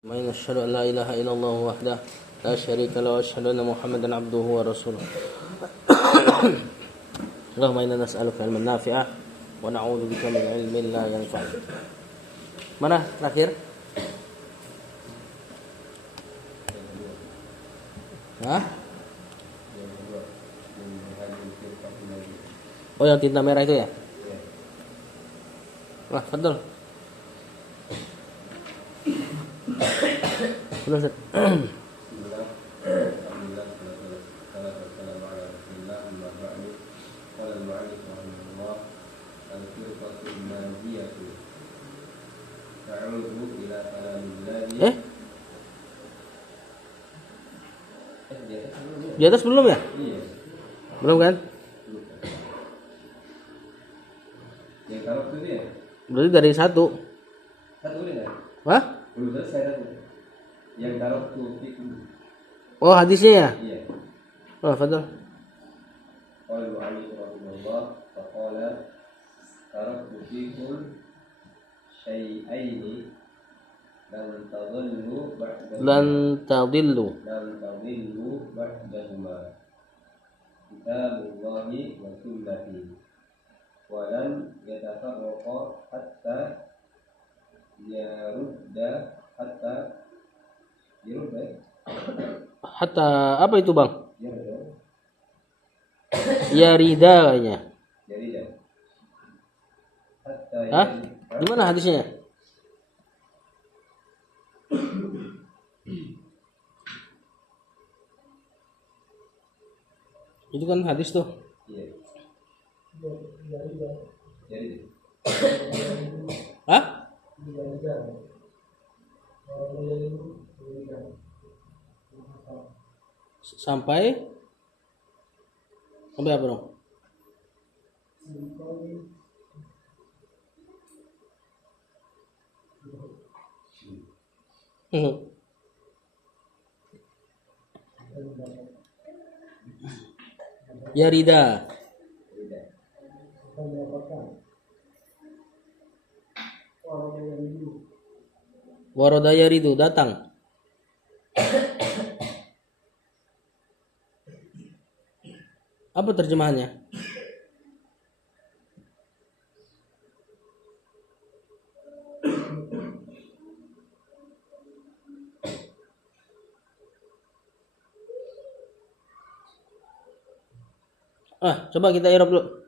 أشهد أن لا إله إلا الله وحده لا شريك له وأشهد أن محمدا عبده ورسوله. اللهم إنا نسألك علما نافعا ونعوذ بك من علم لا ينفع. Mana terakhir? Hah? Oh, yang tinta merah itu ya? Wah, betul. Belum, Ustaz. Di atas belum ya? Belum kan? Berarti dari satu. Hah? Yang taruh tuh itu. Oh, hadisnya ya? Iya. Oh, fadhil. Qala Ali rahimahullah faqala taraktu fikum syai'aini lan tadillu ba'dahuma kitabullahi wa sunnati wa lan yatafarraqa hatta apa itu, Bang? Yarida kayaknya. Hah? Gimana hadisnya? Itu kan hadis tuh. Iya. Hah? Sampai apa dong? Yarida. Warada yaridu, datang. Apa terjemahannya? Coba kita i'rab dulu.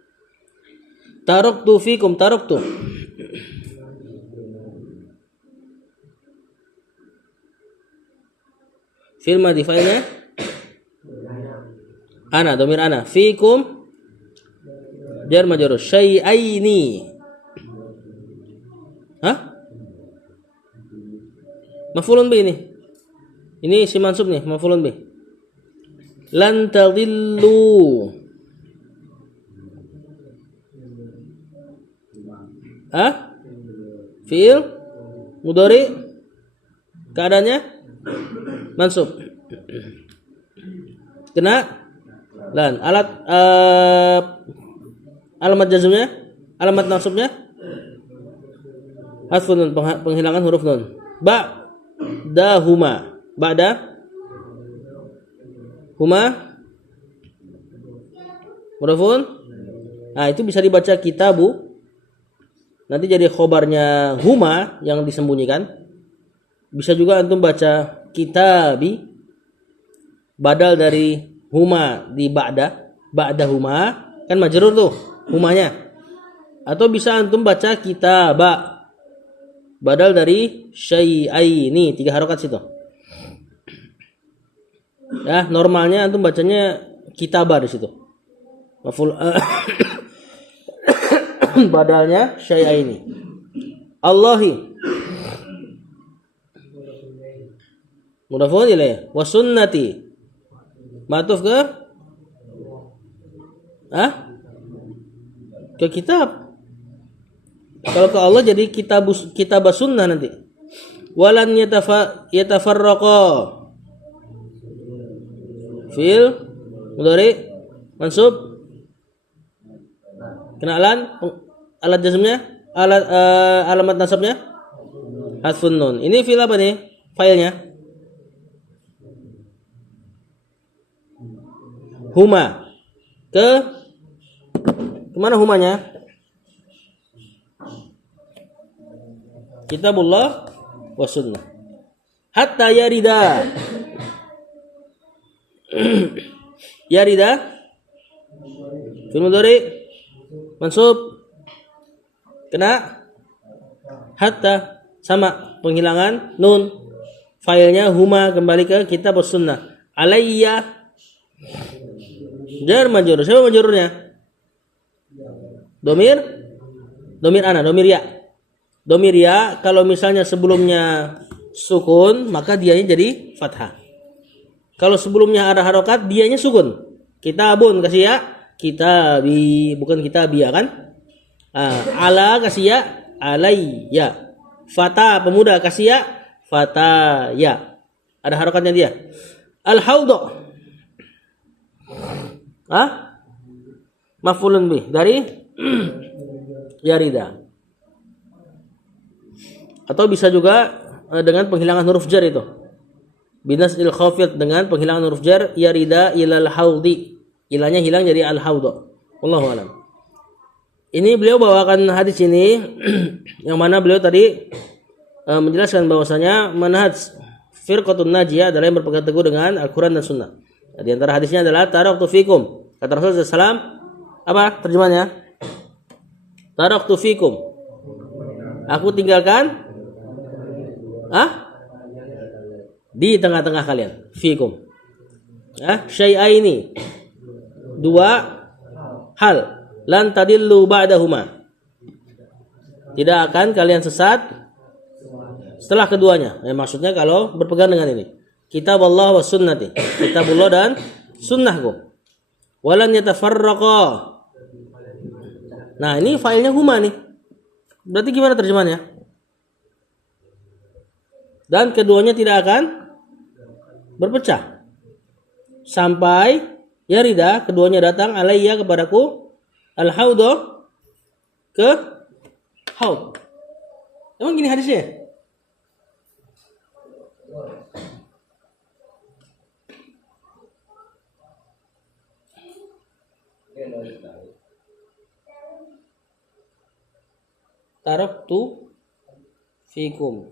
Taraktu fikum, taraktu. Fi'il madhi, fa'ilnya ana, domir ana. Fikum jar majrur, syai'aini. Hah? Maf'ulun bi ini. Ini si mansub nih, maf'ulun bi. Lan tadillu. Fi'il mudhari keadaannya mansub. Kena lan. Alamat jazmnya, alamat nasabnya hasfun nun, penghilangan huruf nun. Ba'da huma mudhafun. Itu bisa dibaca kitabu. Nanti jadi khobarnya huma yang disembunyikan. Bisa juga antum baca kitabi badal dari huma di ba'da huma, kan majrur tuh humanya. Atau bisa antum baca kitaba badal dari syai'aini, 3 harokat situ. Ya, normalnya antum bacanya kitaba di situ. Maf'ul badalnya syai'aini. Allahi mudhafun ilaih wa sunnati matuf ke ke kitab. Kalau ke Allah jadi kitab sunnah nanti. Walan yatafarraqa fil mudhari mansub. Kenalan alat jazmnya, alamat nasabnya hasfun nun. Ini fil apa nih? filenya? Huma. Kemana humanya? Kitabullah wa sunnah. Hatta yarida. Yarida. Fi'il mudhari mansub. Kena hatta, sama penghilangan nun. Filenya huma kembali ke kitab wa sunnah. Alayya jar majrur. Siapa majrurnya? Domir ana, domir ya. Domir ya kalau misalnya sebelumnya sukun maka dianya jadi fathah. Kalau sebelumnya ada harokat dianya sukun. Kitabun kasih ya, kitabi bukan kitabia kan? Ala kasih ya, alayya. Fata pemuda kasih ya, fataya. Ada harokatnya dia. Al-haudh. Maf'ulun bih dari yarida. Atau bisa juga dengan penghilangan huruf jar itu. Binas il khafid dengan penghilangan huruf jar yarida ilal haudi. Ilahnya hilang jadi al-haudh. Wallahu alam. Ini beliau bawakan hadis ini yang mana beliau tadi menjelaskan bahwasanya manhaj firqatun najiyah adalah yang berpegang teguh dengan Al-Qur'an dan Sunnah. Di antara hadisnya adalah taraktu fikum. Kata Rasulullah SAW, apa terjemahnya? Taraktu fikum. Aku tinggalkan di tengah-tengah kalian. Fikum. Syai'aini. Dua hal. Lan tadillu ba'dahuma. Tidak akan kalian sesat setelah keduanya. Maksudnya kalau berpegang dengan ini. Kitab Allah wa sunnati. Kitabullah dan sunnahku. Walan yatafarraqa. Nah, ini filenya huma nih. Berarti gimana terjemahannya? Dan keduanya tidak akan berpecah. Sampai yarida, keduanya datang alayya kepadaku, al-haudh ke haud. Emang gini hadisnya? Taraktu fikum.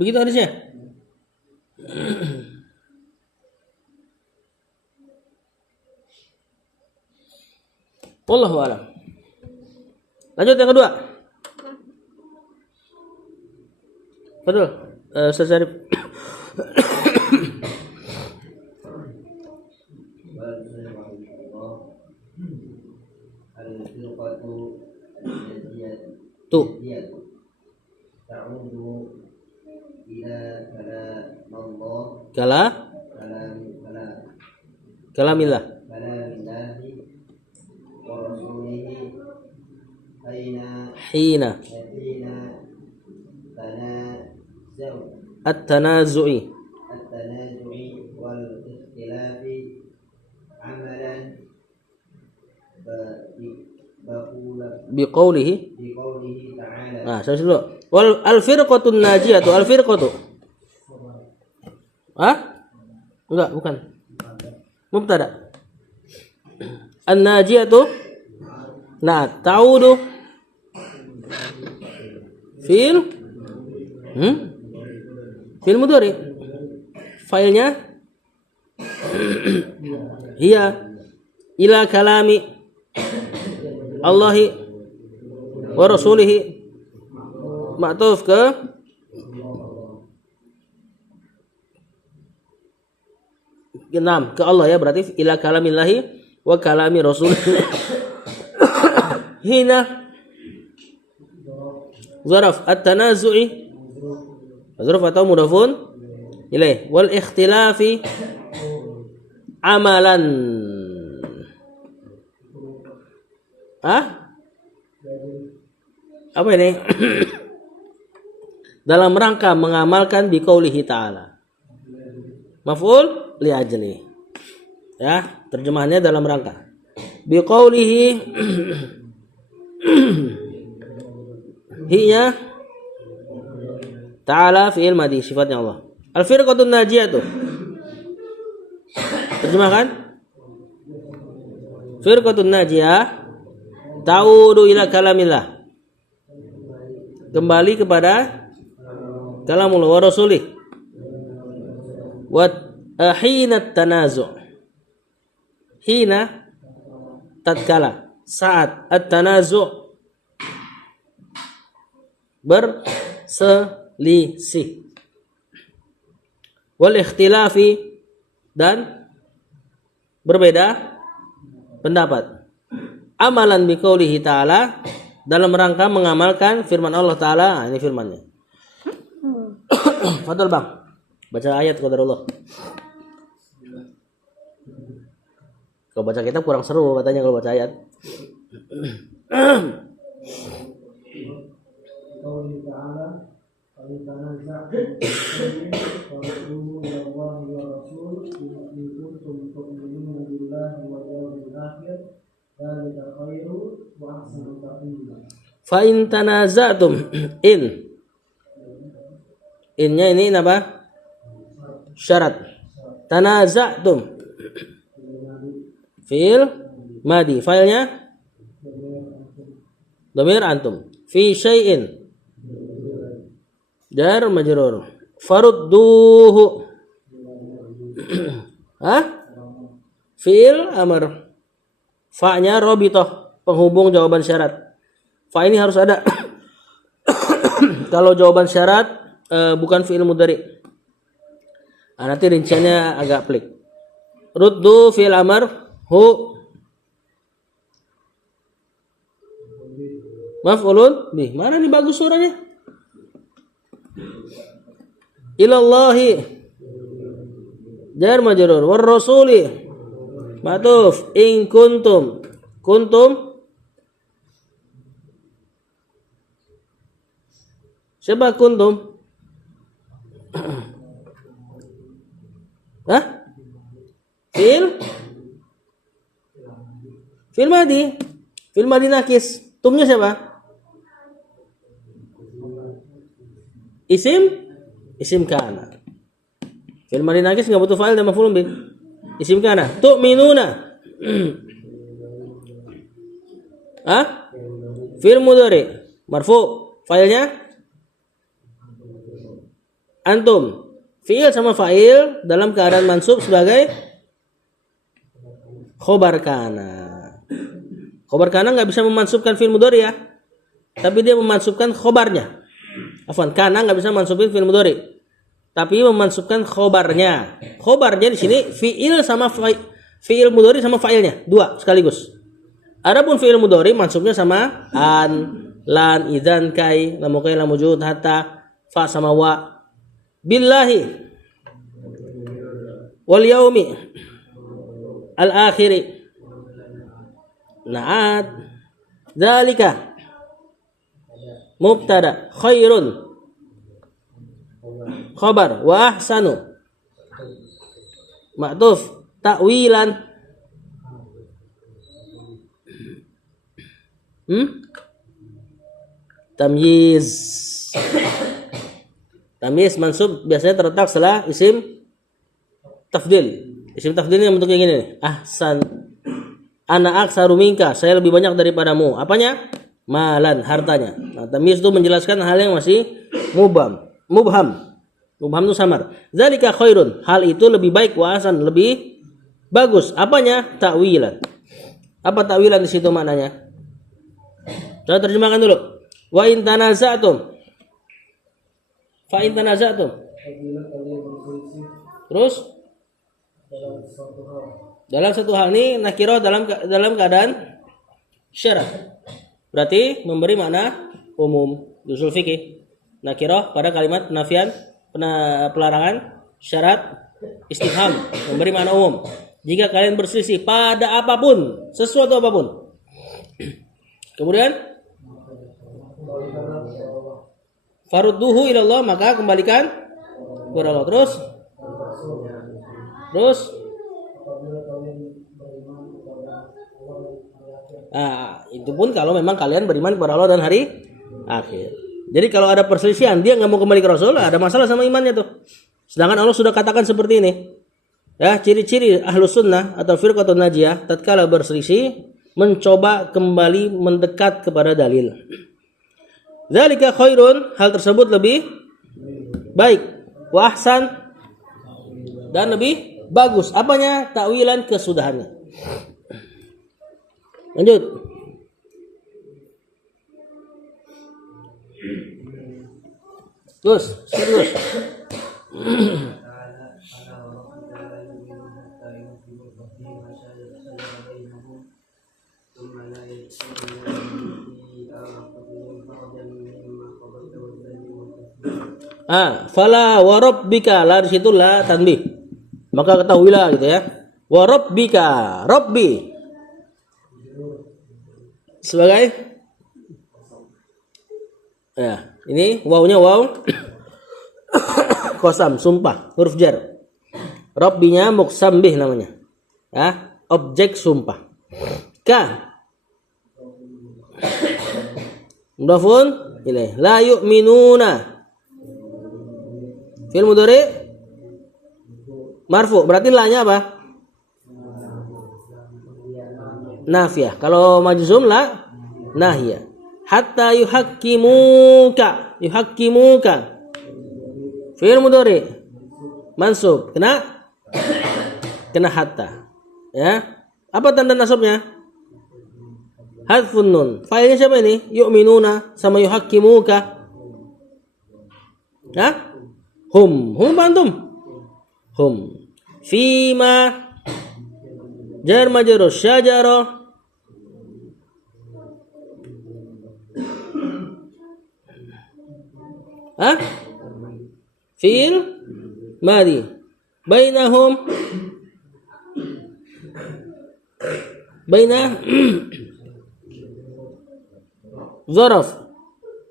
Begitu hadisnya? Wallahu a'lam. Lanjut yang kedua. Betul. Ustaz Syarif. Tuh. Kalamillah. Hina at-tanazu'i wal ikhtilafi amalan biqaulihi ta'ala. Nah, saya dulu. Wal al-firqatun najiyah tu al-firqatu. Enggak, bukan. Mubtada. An-najiyatu ta'udu fil mudhari. Filenya hiya ila kalami Allahi wa rasulihi, ma'tuf ke ke Allah ya, berarti ila kalamillahi wa kalami rasulihi. Hina zaraf at-tanazu'i, zaraf atau mudhafun ilaih, wal ikhtilafi amalan. Ah? Apa ini? Dalam rangka mengamalkan biqaulihi ta'ala. Maf'ul li ajli. Ya, terjemahannya dalam rangka. Biqaulihi hiya ta'ala fi'il madhi, sifatnya Allah. Al-firqatun najiyah tuh. Terjemahkan. Firqatun najiyah ta'udu ila kalamillah. Kembali kepada kalamullah wa rasulih. Wa hina tanazu'. Hina tatkala, saat at-tanazu' berselisih. Wal ikhtilafi, dan berbeda pendapat. Amalan biqaulihi ta'ala, dalam rangka mengamalkan firman Allah Ta'ala. Ini firmannya. Fadal bang, baca ayat qadarullah. Kalau baca kitab kurang seru katanya kalau baca ayat. Fa in tanaza'tum, innya ini apa? Syarat. Tanaza'tum fi'il madi, failnya dhamir antum. Fi syai'in jar majrur. Farudduhu. Hah? Fi'il amr. Fa-nya rabithah, penghubung jawaban syarat. Fa ini harus ada. Kalau jawaban syarat bukan fi'il mudhari. Nah, nanti rinciannya agak pelik. Ruddu fi'il amr hu maf'ulun bih. Mana nih bagus suaranya? Ilallahi jar majrur war rasuli matuf in kuntum siapa kuntum? Hah? Fi'il madi nakis. Tumnya siapa? Isim kana. Fi'il madi nakis enggak butuh fa'il dan maf'ulun bih. Isim kana. Tu'minuna. Hah? Fi'il mudhari marfu. Fa'ilnya antum. Fi'il sama fa'il dalam keadaan mansub sebagai khobar kana. Khobar kana nggak bisa memansubkan fi'il mudhari ya, tapi dia memansubkan khobarnya. Afwan, kana nggak bisa memansubkan fi'il mudhari, tapi memansubkan khobarnya. Khobarnya di sini fi'il sama fi'il mudhari sama fa'ilnya dua sekaligus. Adapun fi'il mudhari mansubnya sama an, lan, idzan, kai, lamu kai, lamu wujud, hatta, fa sama wa. Billahi wal yaumi al akhiri na'at dzalika mubtada khairun khabar wa ahsanu ma'tuf ta'wilan tamyiz. Tamyiz mansub biasanya terletak setelah isim tafdil. Isim tafdil yang bentuknya gini nih. Ahsan. Ana aksaru minka, saya lebih banyak daripadamu. Apanya? Malan, hartanya. Nah, tamyiz itu menjelaskan hal yang masih mubham. Mubham itu samar. Zalika khairun, hal itu lebih baik, wa ahsan, lebih bagus. Apanya? Ta'wilan. Apa ta'wilan di situ maknanya? Saya terjemahkan dulu. Wa in tanaza'tum. Fa in tanaza'tum. Terus dalam satu hal ini nakirah dalam keadaan syarat. Berarti memberi makna umum. Usul fikih. Nakirah pada kalimat penafian, pelarangan, syarat, istifham, memberi makna umum. Jika kalian berselisih pada apapun, sesuatu apapun. Kemudian farudduhu ilallah, maka kembalikan kepada Allah. Terus itu pun kalau memang kalian beriman kepada Allah dan hari akhir. Jadi kalau ada perselisihan, dia nggak mau kembali ke Rasul, ada masalah sama imannya tuh. Sedangkan Allah sudah katakan seperti ini. Ya, ciri-ciri ahlus sunnah atau firqatun najiyah tatkala berselisih mencoba kembali mendekat kepada dalil. Zalika khairun, hal tersebut lebih baik, wa ahsan, dan lebih bagus. Apanya? Takwilan, kesudahannya. Lanjut. Terus. Fala wa rabbika, la di situ la tanbih. Maka ketahuilah gitu ya. Wa rabbika, rabbi sebagai ya, ini wawnya waw qasam, sumpah, huruf jar. Rabbinya muqsam bih namanya. Ya, objek sumpah. Ka mudhafun ilaih. La yu'minuna fi'il mudhari marfu, berarti la-nya apa? Nafiyah. Kalau majzum la nahiyah. Hatta yuhakkimuka fi'il mudhari mansub, kena hatta. Ya. Apa tanda nasabnya? Hadfun nun. Failnya siapa ini? Yu'minuna sama yuhakkimuka. Ya? Hum antum. Hum. Fima jar majrur syajara. Fi'il madi. Bainahum zaraf.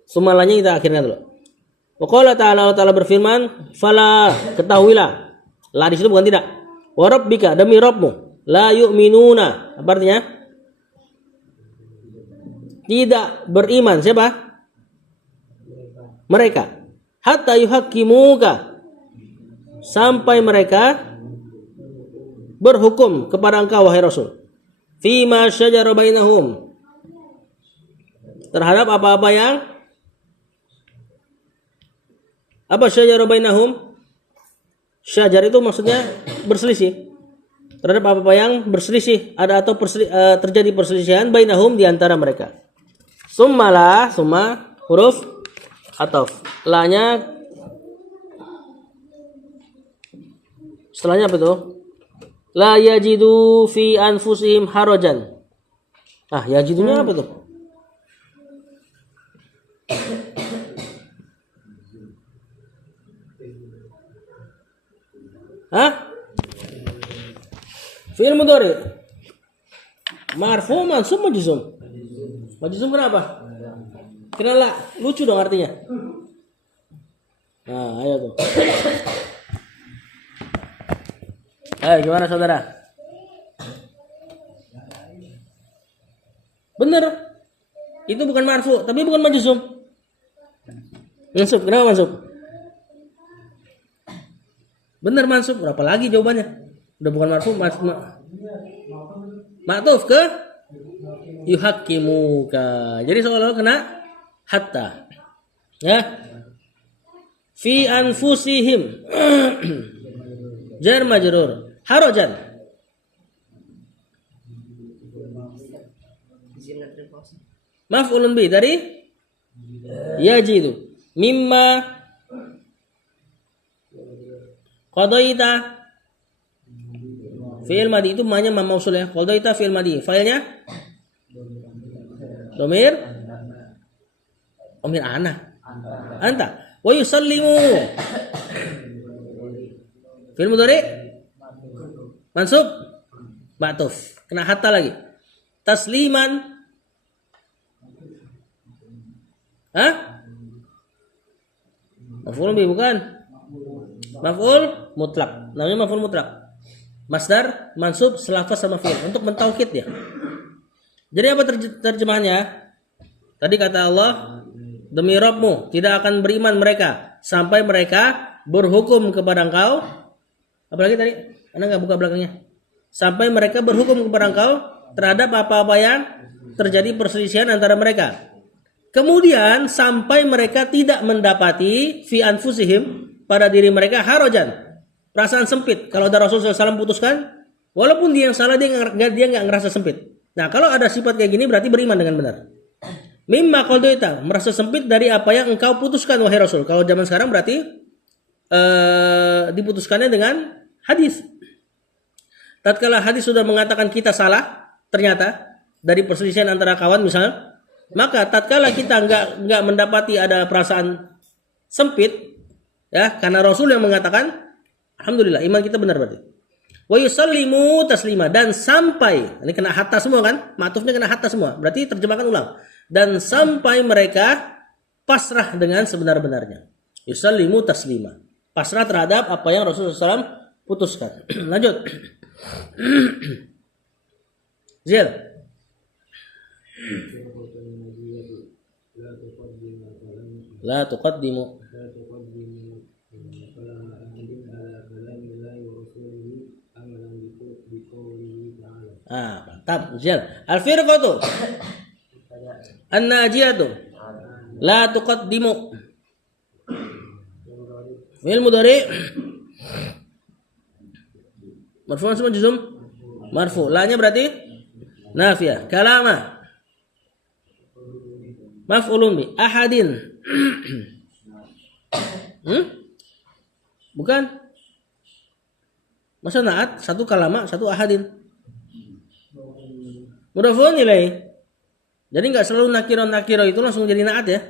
Semuanya kita akhirkan dulu. Wa qala ta'ala, Allah Ta'ala berfirman, fala, ketahuilah. La di situ bukan tidak. Wa rabbika, demi Rabbmu, la yu'minuna. Apa artinya? Tidak beriman. Siapa? Mereka. Hatta yuhakkimuka, sampai mereka berhukum kepada engkau wahai Rasul. Fima syajara bainahum, terhadap apa-apa yang syajara bainahum. Syajar itu maksudnya berselisih. Terhadap apa-apa yang berselisih, ada atau terjadi perselisihan bainahum di antara mereka. Summa huruf ataf. La-nya setelahnya apa itu? La yajidu fi anfusihim harajan. Yajidunya apa tuh? Fi'il mudhari marfu mansub majzum. Majzum kenapa? Kenapa? Lucu dong artinya. Ayo tuh. Ayo, gimana saudara? Bener. Itu bukan marfu, tapi bukan majzum. Mansub, kenapa mansub? Bener mansub, berapa lagi jawabannya? Udah bukan marfu, ma'tuf ke yuhakkimuka. Jadi seolah-olah kena hatta. Ya. Fi anfusihim jar majrur harajan. Maf'ulun bi dari yajidu. Mimma qadaita fi'il madi, itu ma-nya ma mausul ya. Qadaita fi'il madi. Failnya domir ana. Anta. Wa yusallimu fi'il mudhari mansub ma'tuf, kena hatta lagi. Tasliman Hah? Maf'ul bih bukan? Maf'ul mutlak. Namanya maf'ul mutlak. Masdar mansub selafaz sama fi'il untuk mentaukid ya. Jadi apa terjemahannya? Tadi kata Allah, demi Rabbmu tidak akan beriman mereka sampai mereka berhukum kepada engkau. Apalagi tadi? Anda nggak buka belakangnya. Sampai mereka berhukum kepada engkau terhadap apa-apa yang terjadi perselisihan antara mereka. Kemudian sampai mereka tidak mendapati fi anfusihim pada diri mereka harajan, perasaan sempit. Kalau ada Rasulullah SAW putuskan, walaupun dia yang salah dia nggak ngerasa sempit. Nah kalau ada sifat kayak gini berarti beriman dengan benar. Mimma qadaita, merasa sempit dari apa yang engkau putuskan wahai Rasul. Kalau zaman sekarang berarti diputuskannya dengan hadis. Tatkala hadis sudah mengatakan kita salah, ternyata dari perselisihan antara kawan misalnya, maka tatkala kita nggak mendapati ada perasaan sempit, ya karena Rasul yang mengatakan, alhamdulillah iman kita benar berarti. Wa yusallimu taslima, dan sampai, ini kena hatta semua kan, ma'tufnya kena hatta semua, berarti terjemahkan ulang. Dan sampai mereka pasrah dengan sebenar-benarnya. Yusallimu taslima, pasrah terhadap apa yang Rasulullah SAW putuskan. Lanjut. Zil. La tuqaddimu. Mantap. Zil. Al-firqatu an-najiyatu la tuqaddimu. Fi'il mudhari marfu sama juzum marfu, la-nya berarti nafiyah. Kalama maf'ulun bi ahadin. Bukan, masa naat satu kalama satu ahadin. Mudhafun ilaih. Jadi nggak selalu nakiro itu langsung jadi naat ya.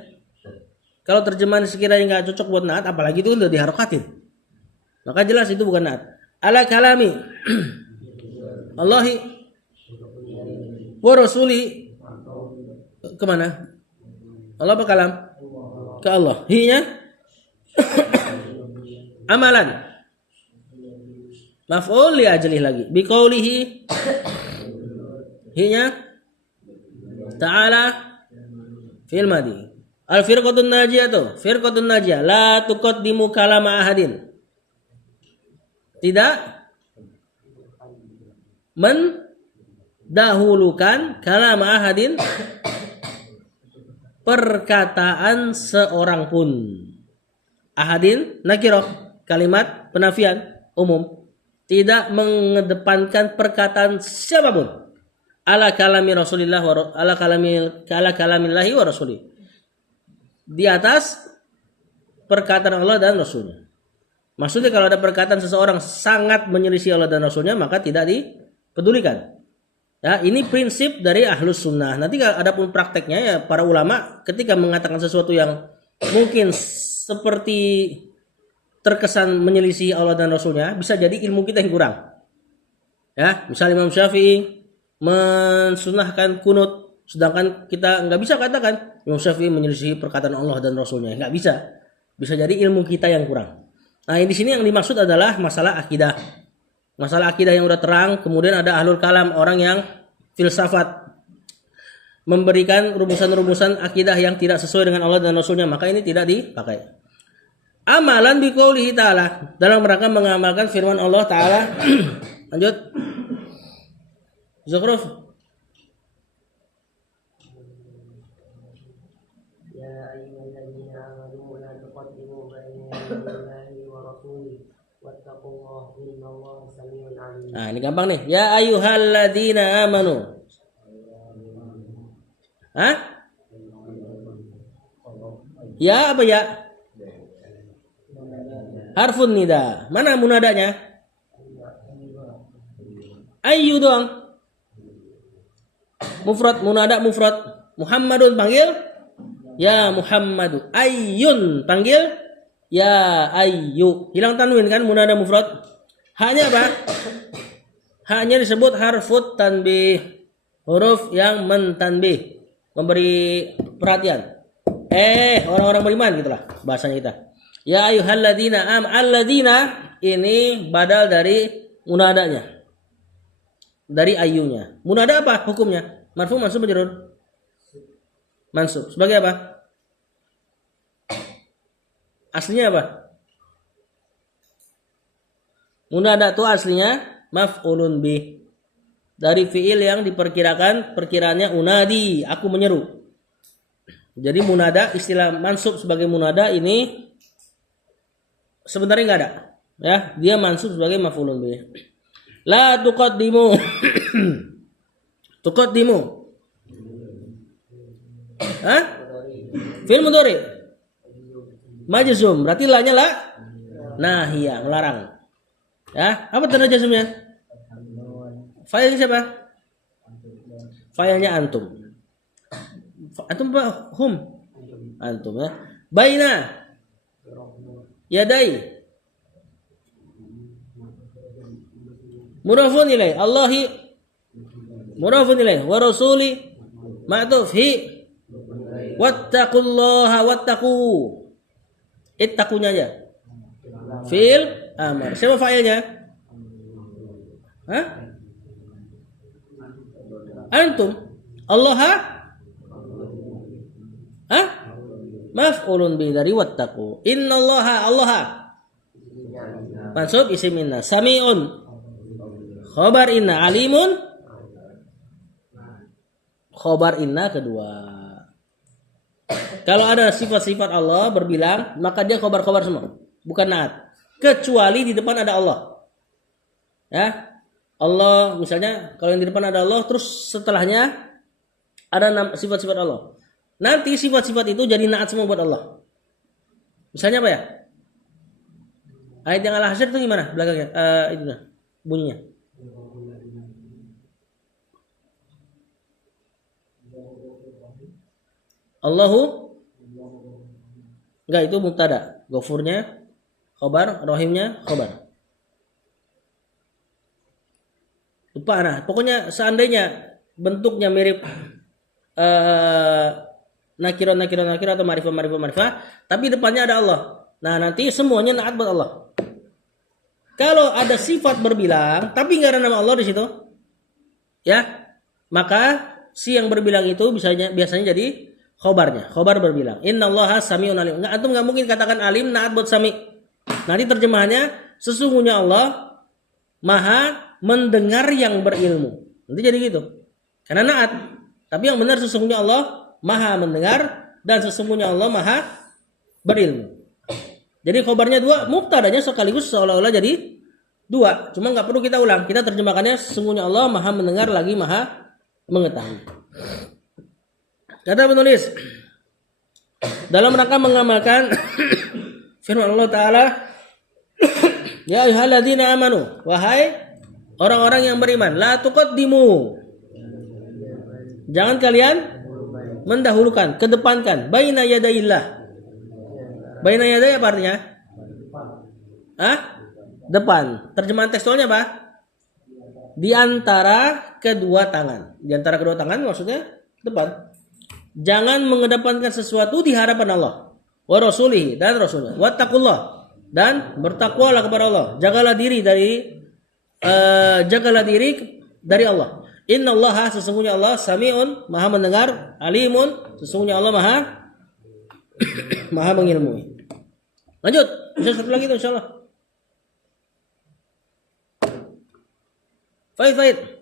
Kalau terjemahan sekiranya nggak cocok buat naat, apalagi itu udah diharokatin, maka jelas itu bukan naat. Ala kalami Allahi wa rasuli, kemana? Allah apa kalam? Ke Allah. Hi-nya amalan. Maf'ul li ajlih lagi. Bi qaulihi, hi-nya ta'ala fil madi. Al firqatun najiyah, firqatun najiyah la tuqaddimu kalama ahadin. Tidak mendahulukan kalam ahadin, perkataan seorang pun. Ahadin nakirah, kalimat penafian umum, tidak mengedepankan perkataan siapapun. Ala kalami Rasulillah wa ala kalamillahi wa rasulih, di atas perkataan Allah dan Rasulnya. Maksudnya kalau ada perkataan seseorang sangat menyelisih Allah dan Rasulnya, maka tidak dipedulikan. Ya, ini prinsip dari Ahlus Sunnah. Nanti ada pun prakteknya ya, para ulama ketika mengatakan sesuatu yang mungkin seperti terkesan menyelisih Allah dan Rasulnya, bisa jadi ilmu kita yang kurang. Ya, misalnya Imam Syafi'i mensunahkan kunut, sedangkan kita nggak bisa katakan Imam Syafi'i menyelisih perkataan Allah dan Rasulnya, nggak bisa. Bisa jadi ilmu kita yang kurang. Nah, di sini yang dimaksud adalah masalah akidah. Masalah akidah yang udah terang, kemudian ada ahlul kalam, orang yang filsafat, memberikan rumusan-rumusan akidah yang tidak sesuai dengan Allah dan Rasulnya, maka ini tidak dipakai. Amalan biqaulihi ta'ala, dalam rangka mengamalkan firman Allah Ta'ala. Lanjut. Zukhruf. Ya ayyuhalladzina amanu la tuqaddimu baina yadayi wa rasulihi wattaqullaha innallaha samii'un 'aliim. Nah, ini gampang nih. Ya ayyuhalladzina amanu. Hah? Ya apa ya? Harfun nida. Mana munadanya? Ayyu doang. Mufrad, munada mufrad. Muhammadun panggil ya Muhammadu. Ayyun panggil ya ayyu. Hilang tanwin kan munada mufrad. Haknya apa? Haknya disebut harfut tanbih. Huruf yang mentanbih, memberi perhatian. Orang-orang beriman gitulah bahasanya kita. Ya ayyuhalladzina alladzina ini badal dari munadanya. Dari ayyunya. Munada apa hukumnya? Marfu, mansub, majrur? Mansub. Sebagai apa? Aslinya apa? Munada itu aslinya maf'ulun bih. Dari fiil yang diperkirakan perkiraannya unadi, aku menyeru. Jadi munada, istilah mansub sebagai munada ini sebenarnya enggak ada. Ya, dia mansub sebagai maf'ulun bih. La tuqaddimu. Tuqaddimu. Hah? Fi'il mudhari. Majzum, berarti la-nya la nahiyah, melarang. Ya, apa tanda jazmnya? Fa'ilnya siapa? Fa'ilnya antum. Antum apa? Hum. Antum ya. Baina. Yadai. Mudhafun ilaih. Allahi. Mudhafun ilaih. Wa rasuli. Ma'tuf hi. Wattaqullaha wattaqu. Ittaqunya aja. Fi'il amar. Siapa fa'ilnya? Hah? Antum. Allaha. Hah? Maf'ulun bi dari wattaqu. Innallaha Allaha. Mansub isim inna. Sami'un. Khabar inna. Alimun. Khabar inna kedua. Kalau ada sifat-sifat Allah berbilang, maka dia khabar-khabar semua, bukan naat. Kecuali di depan ada Allah. Ya. Allah misalnya kalau yang di depan ada Allah, terus setelahnya ada sifat-sifat Allah. Nanti sifat-sifat itu jadi naat semua buat Allah. Misalnya apa ya? Ayat yang Al-Hasyr itu gimana belakangnya? Itu dah bunyinya. Allahu enggak, itu mubtada. Ghafurnya khabar, rahimnya khabar. Lupa nah, pokoknya seandainya bentuknya mirip nakirah atau ma'rifah, tapi depannya ada Allah. Nah, nanti semuanya naat buat Allah. Kalau ada sifat berbilang tapi enggak ada nama Allah di situ, ya, maka si yang berbilang itu biasanya jadi khobarnya, khobar berbilang. Innallaha sami'un alim. Antum enggak mungkin katakan alim naat buat sami. Nanti terjemahannya sesungguhnya Allah Maha mendengar yang berilmu. Nanti jadi gitu. Karena naat. Tapi yang benar sesungguhnya Allah Maha mendengar dan sesungguhnya Allah Maha berilmu. Jadi khobarnya dua, mubtadanya sekaligus seolah-olah jadi dua. Cuma enggak perlu kita ulang. Kita terjemahkannya sesungguhnya Allah Maha mendengar lagi Maha mengetahui. Kata penulis, dalam rangka mengamalkan firman Allah Ta'ala, ya ayyuhalladzina amanu, wahai orang-orang yang beriman, la tuqaddimu, jangan kalian mendahulukan, kedepankan, baina yadayillah. Baina yaday apa artinya? Hah? Depan. Terjemahan tekstualnya apa? Di antara kedua tangan. Di antara kedua tangan maksudnya depan. Jangan mengedepankan sesuatu di hadapan Allah, wa rasulihi dan rasulnya. Wattaqullah dan bertakwalah kepada Allah. Jagalah diri dari Allah. Innallaha sesungguhnya Allah sami'un maha mendengar, alimun sesungguhnya Allah maha mengilmui. Lanjut, bisa satu lagi tuh insyaallah. Faid.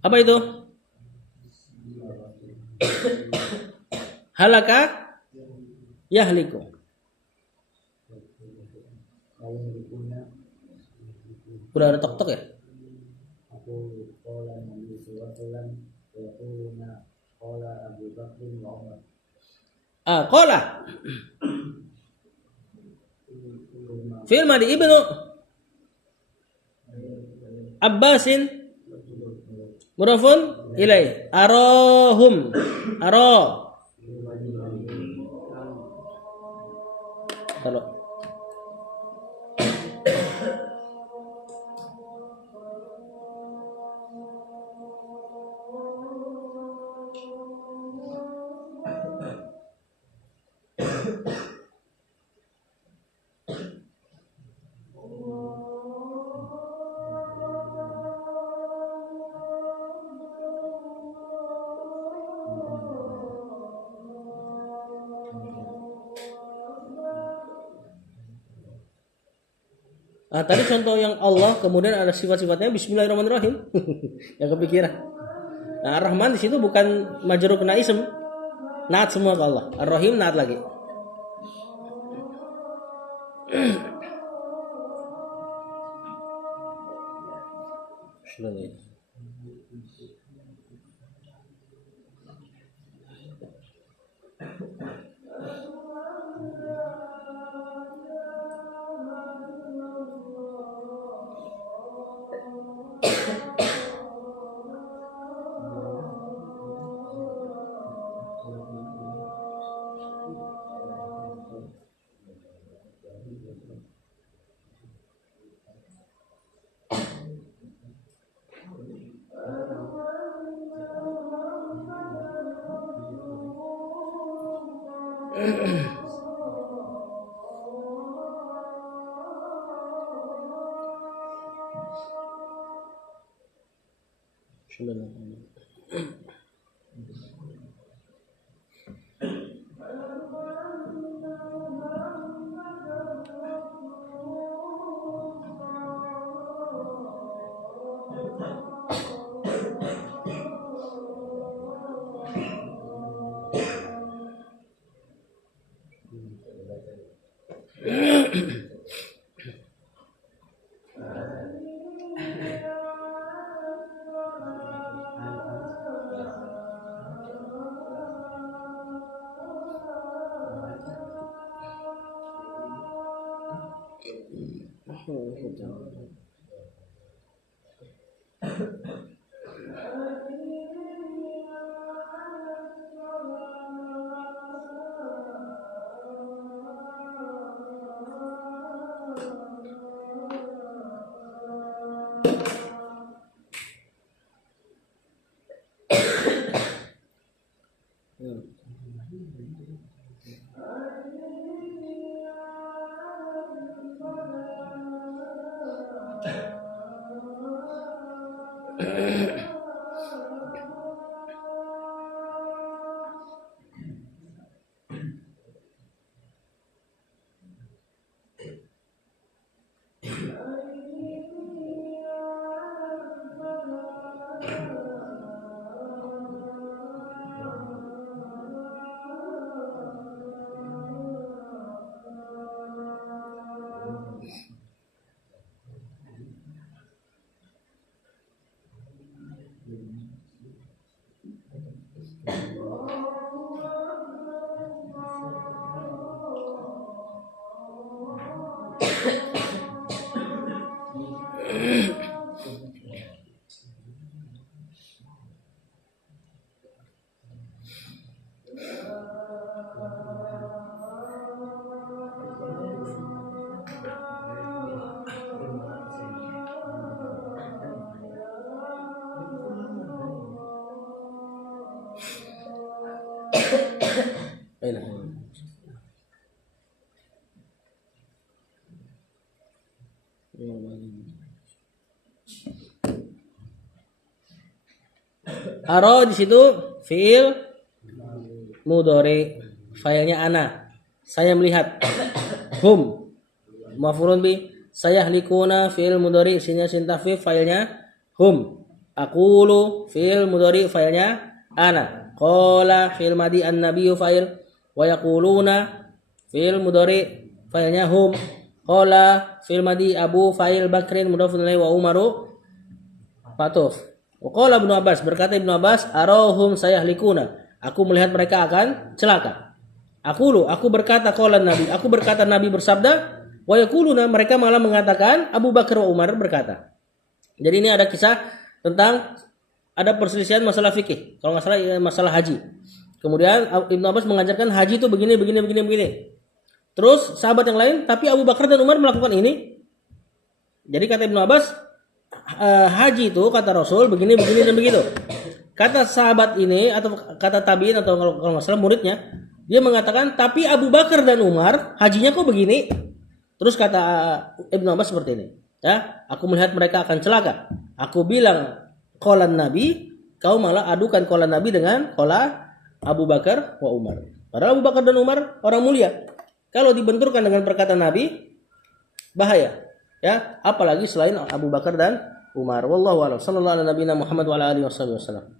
Apa itu? Halaka yahliku. Udah ada tok-tok ya? Qala. Fi'il madhi Ibnu Abbasin mudhafun ilaih. Arahum. Kalau Tadi contoh yang Allah, kemudian ada sifat-sifatnya Bismillahirrahmanirrahim. Yang kepikiran. Nah, Ar-Rahman di situ bukan majrur kena ism. Naat semua ke Allah. Ar-Rahim naat lagi. Aro di situ fiil mudhari, failnya ana. Saya melihat. Hum maf'ulun bi, sayahlikuna fiil mudhari, sinnya sin tafif, failnya hum. Aqulu fiil mudhari, failnya ana. Qala fiil madi an-nabiyyu fa'il, wa yaquluna fiil mudhari, failnya hum. Qala fiil madi Abu fa'il, Bakrin mudhafun ilaih, wa Umaru matuf. Qala Ibnu Abbas, berkata Ibnu Abbas, arahum sayahlikuna, aku melihat mereka akan celaka. Aku berkata qala Nabi, aku berkata Nabi bersabda, wa yaquluna, mereka malah mengatakan Abu Bakar wa Umar berkata. Jadi ini ada kisah tentang ada perselisihan masalah fikih, kalau nggak salah masalah haji. Kemudian Ibnu Abbas mengajarkan haji itu begini. Terus sahabat yang lain, tapi Abu Bakar dan Umar melakukan ini. Jadi kata Ibnu Abbas, haji itu kata Rasul begini dan begitu. Kata sahabat ini atau kata tabiin atau kalau nggak salah muridnya, dia mengatakan tapi Abu Bakar dan Umar hajinya kok begini. Terus kata Ibnu Abbas seperti ini, ya, aku melihat mereka akan celaka. Aku bilang qalan Nabi, kau malah adukan qalan Nabi dengan qala Abu Bakar wa Umar. Padahal Abu Bakar dan Umar orang mulia. Kalau dibenturkan dengan perkataan Nabi, bahaya. Ya, apalagi selain Abu Bakar dan Umar. Wallahu a'lam. Sallallahu ala nabiyina Muhammad wa ala alihi wasallam.